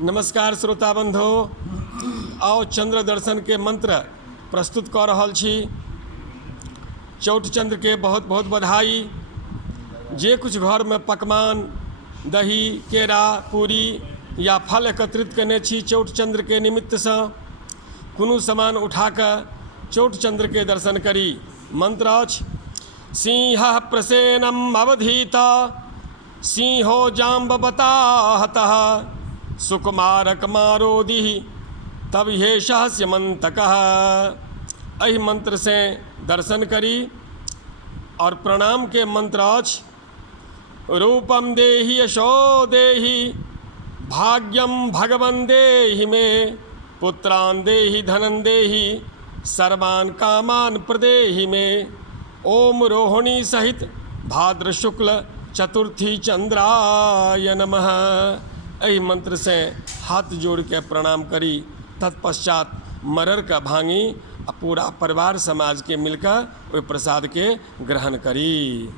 नमस्कार श्रोता बंधो, आओ चंद्र दर्शन के मंत्र प्रस्तुत कर रहल छी। चौठ चंद्र के बहुत बहुत बधाई। जे कुछ घर में पकवान, दही, केरा, पूरी या फल एकत्रित करने छी चौठ चंद्र के निमित्त से, कुनु सामान उठाकर चौठ चंद्र के दर्शन करी। मंत्र अछि सिंह प्रसेनम अवधीत सिंहो जाम्बवता हतः सुकुमारक मारोदि तब हे सहस्यमंतकः। एहि मंत्र से दर्शन करी। और प्रणाम के मंत्र अछि रूपम देहि यशो देहि भाग्यम भगवन् देहि मे पुत्रान् देहि धनं देहि सर्वान् कामान् प्रदेहि मे। ओम रोहिणी सहित भाद्र शुक्ल चतुर्थी चंद्राय नमः। एहि मंत्र से हाथ जोड़ के प्रणाम करी। तत्पश्चात मरर का भांगी आ पूरा परिवार समाज के मिलकर ओहि प्रसाद के ग्रहण करी।